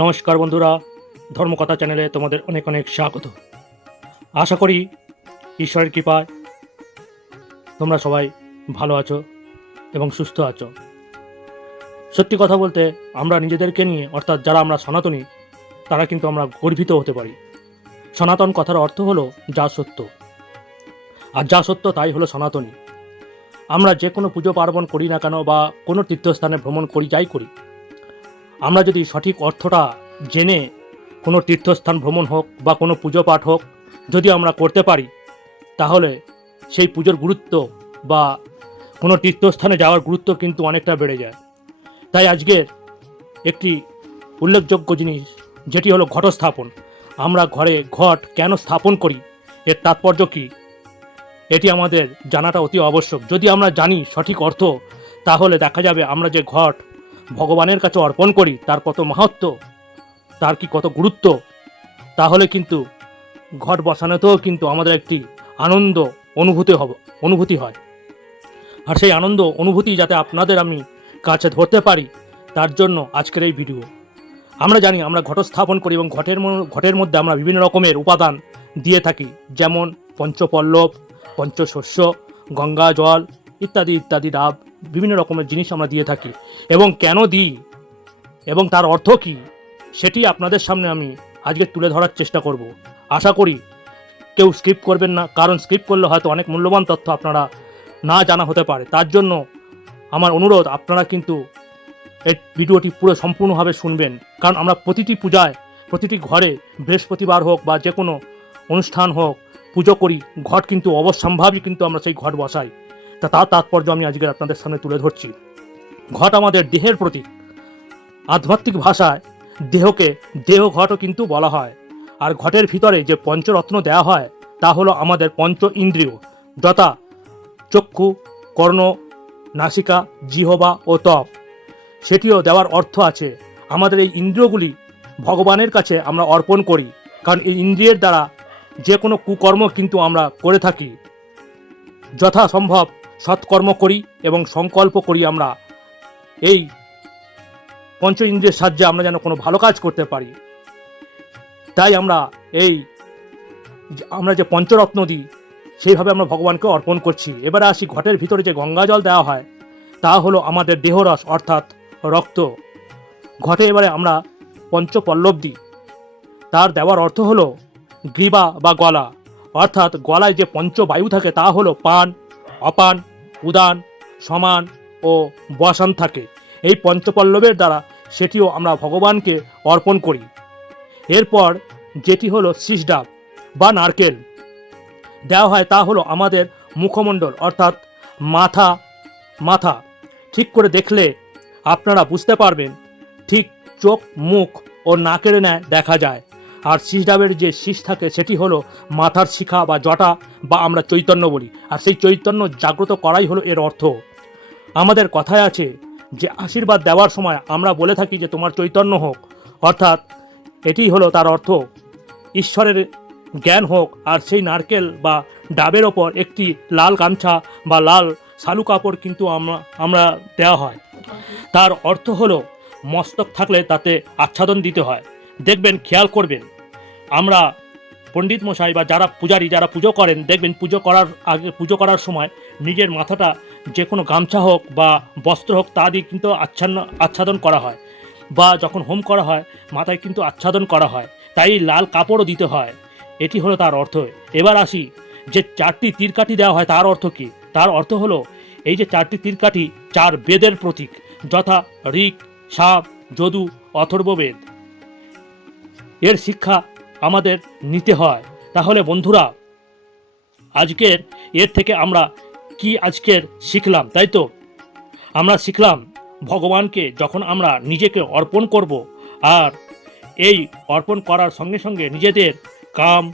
নমস্কার বন্ধুরা, ধর্মকথা চ্যানেলে তোমাদের অনেক অনেক স্বাগত। আশা করি ঈশ্বরের কৃপায় তোমরা সবাই ভালো আছো এবং সুস্থ আছো। সত্যি কথা বলতে, আমরা নিজেদেরকে নিয়ে, অর্থাৎ যারা আমরা সনাতনী, তারা কিন্তু আমরা গর্বিত হতে পারি। সনাতন কথার অর্থ হলো যা সত্য। আর যা সত্য তাই হলো সনাতনী। আমরা যে কোনো পুজো পার্বণ করি না কেন বা কোনো তীর্থস্থানে ভ্রমণ করি, যাই করি আমরা যদি সঠিক অর্থটা জেনে কোনো তীর্থস্থান ভ্রমণ হোক বা কোনো পুজো পাঠ হোক যদি আমরা করতে পারি, তাহলে সেই পুজোর গুরুত্ব বা কোনো তীর্থস্থানে যাওয়ার গুরুত্ব কিন্তু অনেকটা বেড়ে যায়। তাই আজকের একটি উল্লেখযোগ্য জিনিস, যেটি হলো ঘটস্থাপন আমরা ঘরে ঘট কেন স্থাপন করি? এর তাৎপর্য কী? এটি আমাদের জানাটা অতি আবশ্যক। যদি আমরা জানি সঠিক অর্থ, তাহলে দেখা যাবে আমরা যে ঘট ভগবানের কাছে অর্পণ করি, তার কত মাহাত্ম, তার কি কত গুরুত্ব, তাহলে কিন্তু ঘট বসানোতেও কিন্তু আমাদের একটি আনন্দ অনুভূতি হব, অনুভূতি হয়। আর সেই আনন্দ, অনুভূতি যাতে আপনাদের আমি কাছে ধরতে পারি, তার জন্য আজকের এই ভিডিও। আমরা জানি আমরা ঘট স্থাপন করি এবং ঘটের ঘটের মধ্যে আমরা বিভিন্ন রকমের উপাদান দিয়ে থাকি, যেমন পঞ্চপল্লব, পঞ্চশস্য, গঙ্গা জল ইত্যাদি ইত্যাদি ডাব বিভিন্ন রকমের জিনিস আমরা দিয়ে থাকি। এবং কেন দিই? এবং তার অর্থ কী? সেটি আপনাদের সামনে আমি আজকে তুলে ধরার চেষ্টা করব। আশা করি কেউ স্কিপ করবেন না, কারণ স্কিপ করলে হয়তো অনেক মূল্যবান তথ্য আপনারা না জানা হতে পারে। তার জন্য আমার অনুরোধ, আপনারা কিন্তু এই ভিডিওটি পুরো সম্পূর্ণভাবে শুনবেন। কারণ আমরা প্রতিটি পূজায়, প্রতিটি ঘরে বৃহস্পতিবার হোক বা যে কোনো অনুষ্ঠান হোক, পুজো করি, ঘট কিন্তু অবশ্যম্ভাবী কিন্তু আমরা সেই ঘট বসাই। তা তার তাৎপর্য আমি আজকে আপনাদের সামনে তুলে ধরছি। ঘট আমাদের দেহের প্রতীক আধ্যাত্মিক ভাষায় দেহকে দেহ ঘটও কিন্তু বলা হয়। আর ঘটের ভিতরে যে পঞ্চরত্ন দেওয়া হয়, তা হলো আমাদের পঞ্চ ইন্দ্রিয়, যথা চক্ষু, কর্ণ, নাসিকা, জিহবা ও ত্বক সেটিও দেওয়ার অর্থ আছে, আমাদের এই ইন্দ্রিয়গুলি ভগবানের কাছে আমরা অর্পণ করি, কারণ এই ইন্দ্রিয়ের দ্বারা যে কোনো কুকর্ম কিন্তু আমরা করে থাকি। যথাসম্ভব সৎকর্ম করি এবং সংকল্প করি আমরা, এই পঞ্চ ইন্দ্রিয়ের সাহায্যে আমরা যেন কোনো ভালো কাজ করতে পারি। তাই আমরা এই আমরা যে পঞ্চরত্ন দিই, সেইভাবে আমরা ভগবানকে অর্পণ করছি। এবারে আসি ঘটের ভিতরে যে গঙ্গা জল দেওয়া হয়, তা হলো আমাদের দেহরস অর্থাৎ রক্ত। ঘটে এবারে আমরা পঞ্চপল্লব দিই। তার দেওয়ার অর্থ হলো গ্রীবা বা গলা। অর্থাৎ গলায় যে পঞ্চবায়ু থাকে, তা হলো পান, অপান উদান, সমান ও বসান থাকে। এই পঞ্চপল্লবের দ্বারা সেটিও আমরা ভগবানকে অর্পণ করি। এরপর যেটি হলো শীষডাব বা নারকেল। দেওয়া হয় তা হলো আমাদের মুখমণ্ডল, অর্থাৎ মাথা মাথা। ঠিক করে দেখলে আপনারা বুঝতে পারবেন, ঠিক চোখ, মুখ ও নাকের ন্যায় দেখা যায়। আর শীষডাবের যে শীষ থাকে সেটি হলো মাথার শিখা বা জটা বা আমরা চৈতন্য বলি। আর সেই চৈতন্য জাগ্রত করাই হলো এর অর্থ। আমাদের কথায় আছে যে আশীর্বাদ দেওয়ার সময় আমরা বলে থাকি যে তোমার চৈতন্য হোক। অর্থাৎ এটি হলো তার অর্থ। ঈশ্বরের জ্ঞান হোক আর সেই নারকেল বা ডাবের ওপর একটি লাল গামছা বা লাল শালু কাপড় কিন্তু আমরা আমরা দেওয়া হয়। তার অর্থ হলো মস্তক থাকলে তাতে আচ্ছাদন দিতে হয়। দেখবেন, খেয়াল করবেন। আমরা পণ্ডিত মশাই বা যারা পূজারী, যারা পুজো করেন, দেখবেন পুজো করার আগে, পুজো করার সময় নিজের মাথাটা যে কোনো গামছা হোক বা বস্ত্র হোক, তা দিয়ে কিন্তু আচ্ছান্ন, আচ্ছাদন করা হয়। বা যখন হোম করা হয়, মাথায় কিন্তু আচ্ছাদন করা হয়। তাই লাল কাপড়ও দিতে হয়। এটি হলো তার অর্থ। এবার আসি, যে চারটি তীরকাঠি দেওয়া হয়, তার অর্থ কী? তার অর্থ হলো, এই যে চারটি তীরকাঠি, চার বেদের প্রতীক, যথা ঋক, সাপ, যদু, অথর্ববেদ। এর শিক্ষা আমাদের নিতে হয়। তাহলে বন্ধুরা, আজকের এর থেকে আমরা কি আজকের শিখলাম, তাই তো? আমরা শিখলাম ভগবানকে যখন আমরা নিজেকে অর্পণ করব আর এই অর্পণ করার সঙ্গে সঙ্গে নিজেদের কাম,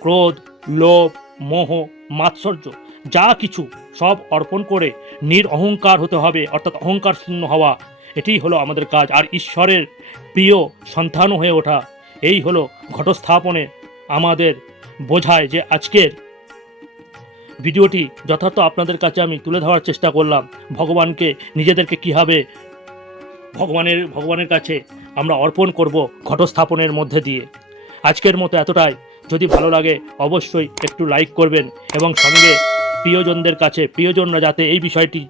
ক্রোধ, লোভ, মোহ, মাৎসর্য যা কিছু সব অর্পণ করে নির অহংকার হতে হবে, অর্থাৎ অহংকার শূন্য হওয়া, এটিই হলো আমাদের কাজ। আর ঈশ্বরের প্রিয় সন্তান হয়ে ওঠা এই হলো ঘটস্থাপনে আমাদের বোঝায় যে আজকের ভিডিওটি যথার্থ আপনাদের কাছে আমি তুলে ধরার চেষ্টা করলাম। ভগবানকে নিজেদেরকে কীভাবে ভগবানের ভগবানের কাছে আমরা অর্পণ করব ঘটস্থাপনের মধ্যে দিয়ে। আজকের মতো এতটাই। যদি ভালো লাগে অবশ্যই একটু লাইক করবেন এবং সঙ্গে প্রিয়জনদের কাছে, প্রিয়জনরা যাতে এই বিষয়টি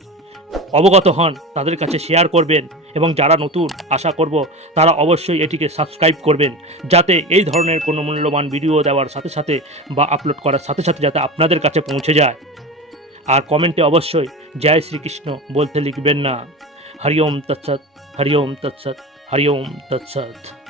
অবগত হন, তাদের কাছে শেয়ার করবেন এবং যারা নতুন, আশা করব তারা অবশ্যই এটিকে সাবস্ক্রাইব করবেন যাতে এই ধরনের কোনো মূল্যবান ভিডিও দেওয়ার সাথে সাথে বা আপলোড করার সাথে সাথে যাতে আপনাদের কাছে পৌঁছে যায়। আর কমেন্টে অবশ্যই জয় শ্রীকৃষ্ণ বলতে লিখবেন না। হরি ওম তৎসৎ হরি ওম তৎসৎ হরি ওম তৎসৎ।